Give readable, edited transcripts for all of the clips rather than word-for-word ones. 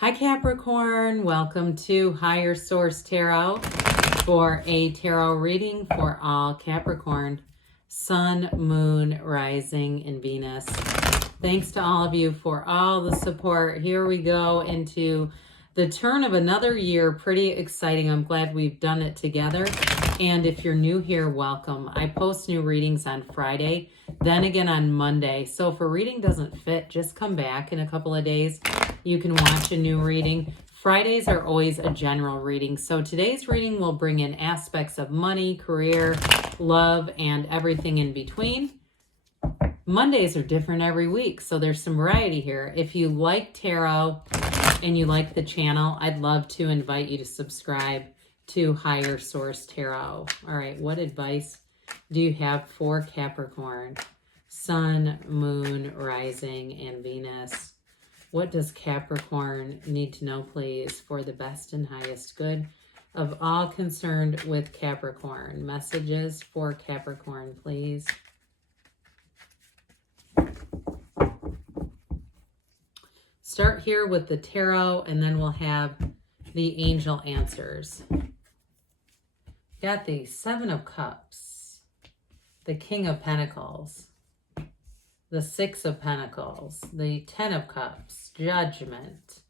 Hi Capricorn, welcome to Higher Source Tarot for a tarot reading for all Capricorn, Sun, Moon, Rising, and Venus. Thanks to all of you for all the support. Here we go into the turn of another year. Pretty exciting. I'm glad we've done it together. And if you're new here, welcome. I post new readings on Friday, then again on Monday. So if a reading doesn't fit, just come back in a couple of days. You can watch a new reading. Fridays are always a general reading. So today's reading will bring in aspects of money, career, love, and everything in between. Mondays are different every week, so there's some variety here. If you like tarot and you like the channel, I'd love to invite you to subscribe to Higher Source Tarot. All right, what advice do you have for Capricorn? Sun, Moon, Rising, and Venus. What does Capricorn need to know, please, for the best and highest good of all concerned with Capricorn? Messages for Capricorn, please. Start here with the tarot, and then we'll have the angel answers. Got the Seven of Cups, the King of Pentacles, the Six of Pentacles, the Ten of Cups, Judgment.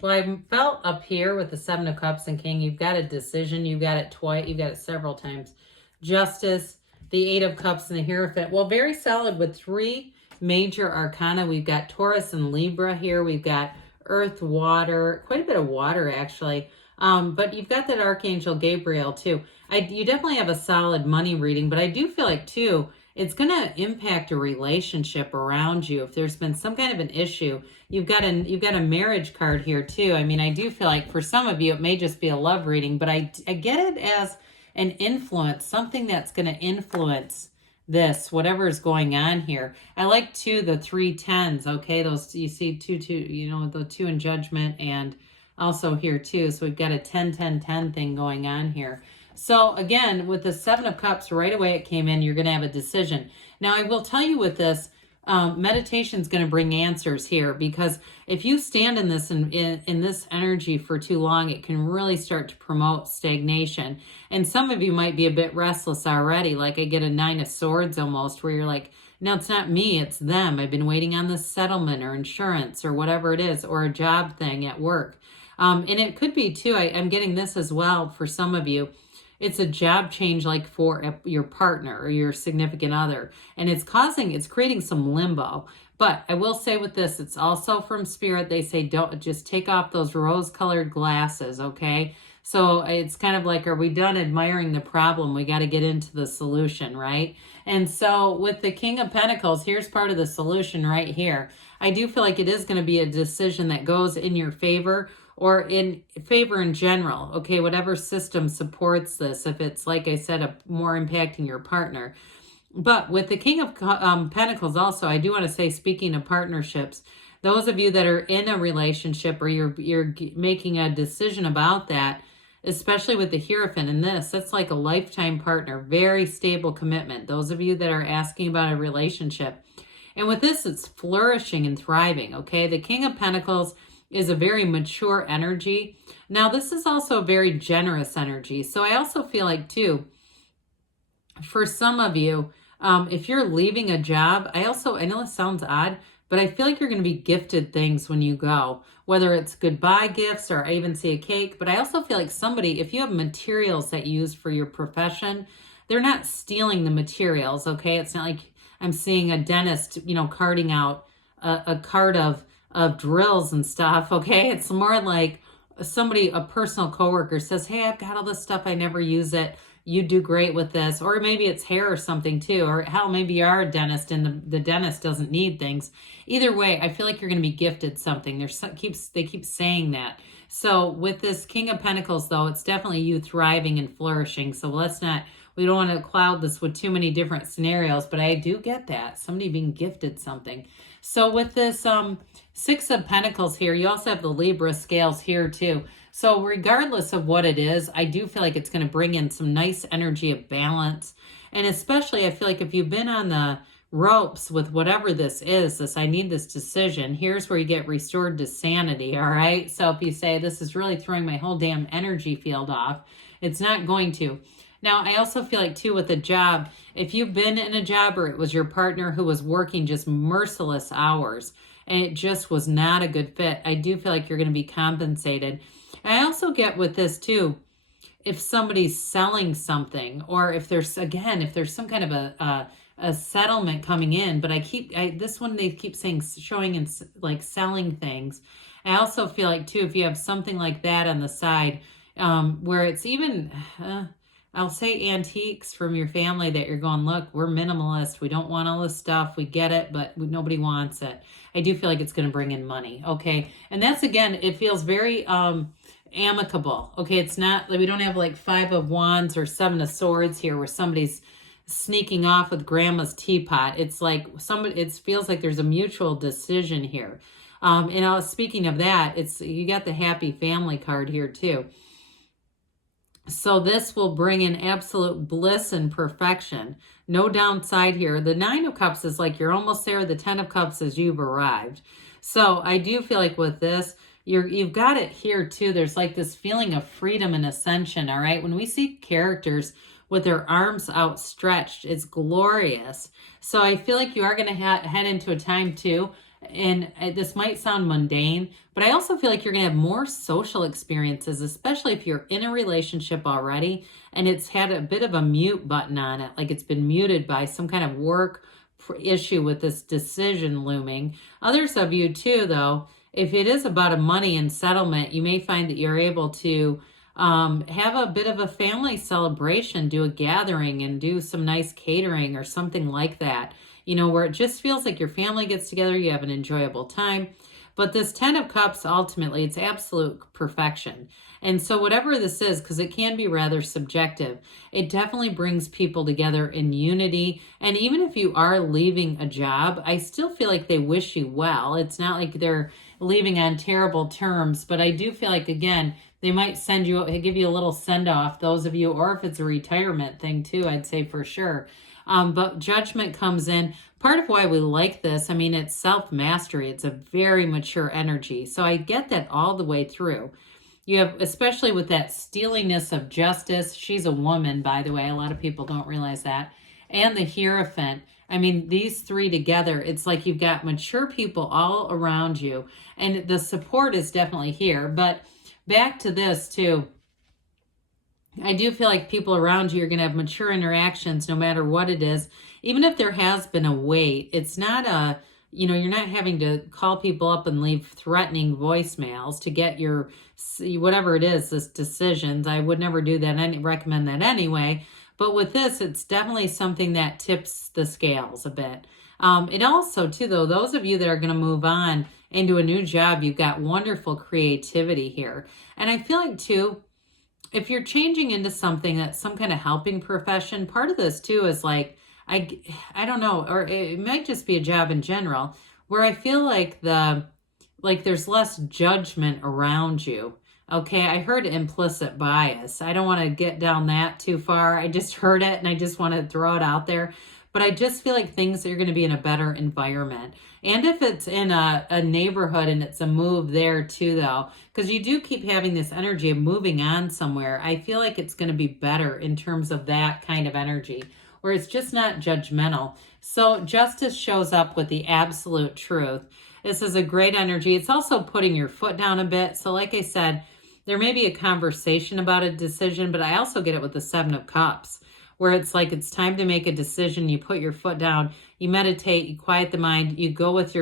Well, I felt up here with the Seven of Cups and King, you've got a decision. You've got it twice. You've got it several times. Justice, the Eight of Cups, and the Hierophant. Well, very solid with three major arcana. We've got Taurus and Libra here. We've got Earth, Water, quite a bit of water, actually. But you've got that Archangel Gabriel, too. You definitely have a solid money reading, but I do feel like, too, it's going to impact a relationship around you. If there's been some kind of an issue, you've got a marriage card here too. I mean, I do feel like for some of you, it may just be a love reading, but I get it as an influence, something that's going to influence this, whatever is going on here. I like too the 3 10s. Okay, those you see two, you know, the 2 in Judgment, and also here too. So we've got a 10 10 10 thing going on here. So again, with the Seven of Cups, right away it came in, you're going to have a decision. Now, I will tell you with this, meditation is going to bring answers here, because if you stand in this in this energy for too long, it can really start to promote stagnation. And some of you might be a bit restless already. Like I get a 9 of Swords almost, where you're like, no, it's not me, it's them. I've been waiting on this settlement or insurance or whatever it is, or a job thing at work. And it could be too, I'm getting this as well for some of you. It's a job change, like for your partner or your significant other. And it's creating some limbo. But I will say with this, it's also from Spirit. They say, don't just take off those rose-colored glasses, okay? So it's kind of like, are we done admiring the problem? We got to get into the solution, right? And so with the King of Pentacles, here's part of the solution right here. I do feel like it is going to be a decision that goes in your favor, or in favor in general, okay, whatever system supports this, if it's, like I said, more impacting your partner. But with the King of Pentacles also, I do want to say, speaking of partnerships, those of you that are in a relationship or you're making a decision about that, especially with the Hierophant in this, that's like a lifetime partner, very stable commitment. Those of you that are asking about a relationship. And with this, it's flourishing and thriving, okay? The King of Pentacles is a very mature energy. Now, this is also a very generous energy. So I also feel like, too, for some of you, if you're leaving a job, I know this sounds odd, but I feel like you're going to be gifted things when you go, whether it's goodbye gifts, or I even see a cake. But I also feel like somebody, if you have materials that you use for your profession, they're not stealing the materials, okay? It's not like I'm seeing a dentist, you know, carting out a cart of drills and stuff, okay? It's more like a personal coworker says, hey, I've got all this stuff, I never use it. You do great with this. Or maybe it's hair or something too. Or hell, maybe you are a dentist and the dentist doesn't need things. Either way, I feel like you're going to be gifted something. They keep saying that. So with this King of Pentacles, though, it's definitely you thriving and flourishing. So we don't want to cloud this with too many different scenarios, but I do get that. Somebody being gifted something. So with this Six of Pentacles here, you also have the Libra scales here too. So regardless of what it is, I do feel like it's going to bring in some nice energy of balance. And especially, I feel like if you've been on the ropes with whatever this is, this I need this decision. Here's where you get restored to sanity, all right? So if you say, this is really throwing my whole damn energy field off, it's not going to. Now, I also feel like, too, with a job, if you've been in a job or it was your partner who was working just merciless hours and it just was not a good fit, I do feel like you're going to be compensated. I also get with this, too, if somebody's selling something, or if there's, again, if there's some kind of a settlement coming in, but this one they keep saying, showing and like selling things. I also feel like, too, if you have something like that on the side, where it's even, I'll say antiques from your family that you're going, look, we're minimalist. We don't want all this stuff. We get it, but nobody wants it. I do feel like it's going to bring in money. Okay. And that's, again, it feels very amicable. Okay. It's not like we don't have like 5 of Wands or 7 of Swords here where somebody's sneaking off with grandma's teapot. It's like it feels like there's a mutual decision here. And speaking of that, you got the happy family card here too. So this will bring in absolute bliss and perfection. No downside here. The 9 of Cups is like you're almost there. The 10 of Cups is you've arrived. So I do feel like with this, you've got it here too. There's like this feeling of freedom and ascension, all right? When we see characters with their arms outstretched, it's glorious. So I feel like you are going to head into a time too, and this might sound mundane, but I also feel like you're going to have more social experiences, especially if you're in a relationship already and it's had a bit of a mute button on it, like it's been muted by some kind of work issue with this decision looming. Others of you too, though, if it is about a money and settlement, you may find that you're able to have a bit of a family celebration, do a gathering and do some nice catering or something like that, where it just feels like your family gets together, you have an enjoyable time. But this 10 of Cups, ultimately, it's absolute perfection. And so whatever this is, because it can be rather subjective, it definitely brings people together in unity. And even if you are leaving a job, I still feel like they wish you well. It's not like they're leaving on terrible terms, but I do feel like, again, they might give you a little send off, those of you, or if it's a retirement thing too, I'd say for sure. But judgment comes in. Part of why we like this, it's self-mastery. It's a very mature energy. So I get that all the way through. You have, especially with that steeliness of justice. She's a woman, by the way. A lot of people don't realize that. And the Hierophant. These 3 together, it's like you've got mature people all around you. And the support is definitely here. But back to this too. I do feel like people around you are going to have mature interactions no matter what it is. Even if there has been a wait, it's not you're not having to call people up and leave threatening voicemails to get your, whatever it is, this decisions. I would never do that and recommend that anyway. But with this, it's definitely something that tips the scales a bit. It also, too, though, those of you that are going to move on into a new job, you've got wonderful creativity here. And I feel like, too, if you're changing into something that's some kind of helping profession, part of this too is like, I don't know, or it might just be a job in general where I feel like there's less judgment around you. Okay, I heard implicit bias. I don't want to get down that too far. I just heard it and I just want to throw it out there. But I just feel like things are going to be in a better environment. And if it's in a neighborhood and it's a move there too, though, because you do keep having this energy of moving on somewhere, I feel like it's going to be better in terms of that kind of energy, where it's just not judgmental. So justice shows up with the absolute truth. This is a great energy. It's also putting your foot down a bit. So like I said, there may be a conversation about a decision, but I also get it with the 7 of Cups, where it's like it's time to make a decision. You put your foot down, you meditate, you quiet the mind, you go with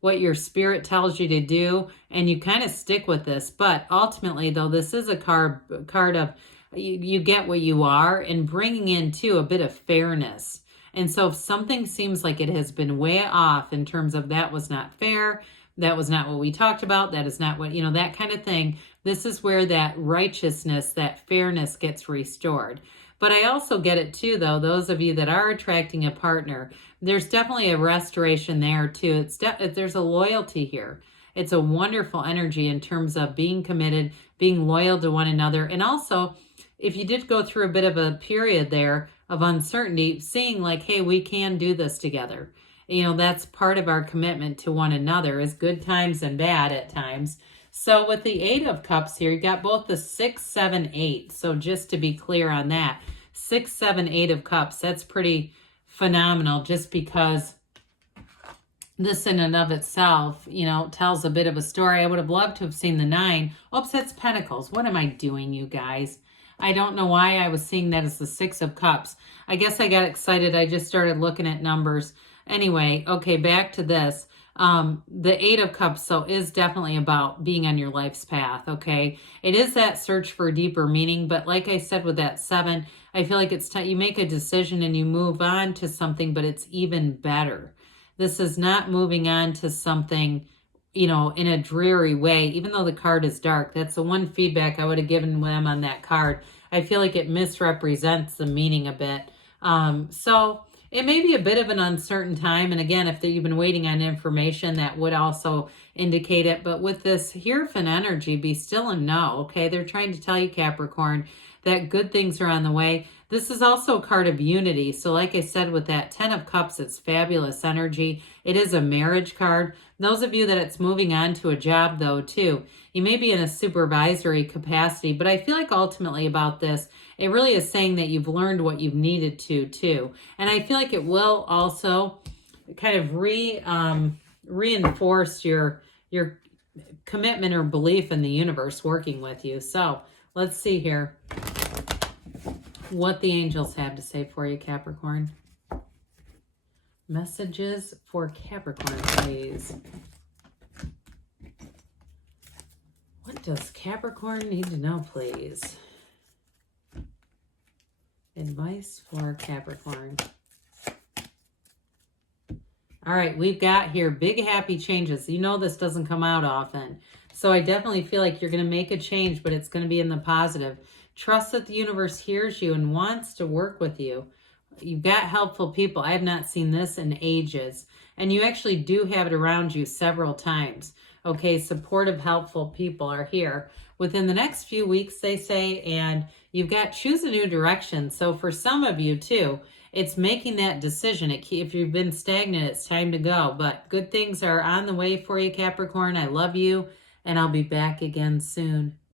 what your spirit tells you to do, and you kind of stick with this. But ultimately, though, this is a card of you get what you are, and bringing in, too, a bit of fairness. And so if something seems like it has been way off in terms of that was not fair, that was not what we talked about, that is not what, that kind of thing, this is where that righteousness, that fairness gets restored. But I also get it too, though, those of you that are attracting a partner, there's definitely a restoration there too. There's a loyalty here. It's a wonderful energy in terms of being committed, being loyal to one another. And also, if you did go through a bit of a period there of uncertainty, seeing like, hey, we can do this together. You know, that's part of our commitment to one another, is good times and bad at times. So with the 8 of Cups here, you got both the 6, 7, 8. So just to be clear on that, 6, 7, 8 of Cups, that's pretty phenomenal, just because this in and of itself, you know, tells a bit of a story. I would have loved to have seen the 9. Oops, that's Pentacles. What am I doing, you guys? I don't know why I was seeing that as the 6 of Cups. I guess I got excited. I just started looking at numbers. Anyway, okay, back to this. The 8 of Cups, so, is definitely about being on your life's path, okay? It is that search for a deeper meaning, but like I said with that 7, I feel like it's time you make a decision and you move on to something, but it's even better. This is not moving on to something, you know, in a dreary way, even though the card is dark. That's the one feedback I would have given them on that card. I feel like it misrepresents the meaning a bit. So it may be a bit of an uncertain time. And again, if you've been waiting on information, that would also indicate it. But with this Hierophant energy, be still and know, okay? They're trying to tell you, Capricorn, that good things are on the way. This is also a card of unity. So like I said, with that 10 of Cups, it's fabulous energy. It is a marriage card. Those of you that it's moving on to a job, though, too, you may be in a supervisory capacity, but I feel like ultimately about this, it really is saying that you've learned what you've needed to, too. And I feel like it will also kind of reinforce your commitment or belief in the universe working with you. So let's see here what the angels have to say for you, Capricorn. Messages for Capricorn, please. What does Capricorn need to know, please? Advice for Capricorn. All right, we've got here big happy changes. You know this doesn't come out often. So I definitely feel like you're going to make a change, but it's going to be in the positive. Trust that the universe hears you and wants to work with you. You've got helpful people. I have not seen this in ages. And you actually do have it around you several times. Okay, supportive, helpful people are here within the next few weeks, they say, and you've got choose a new direction. So for some of you too, it's making that decision. If you've been stagnant, it's time to go. But good things are on the way for you, Capricorn. I love you, and I'll be back again soon.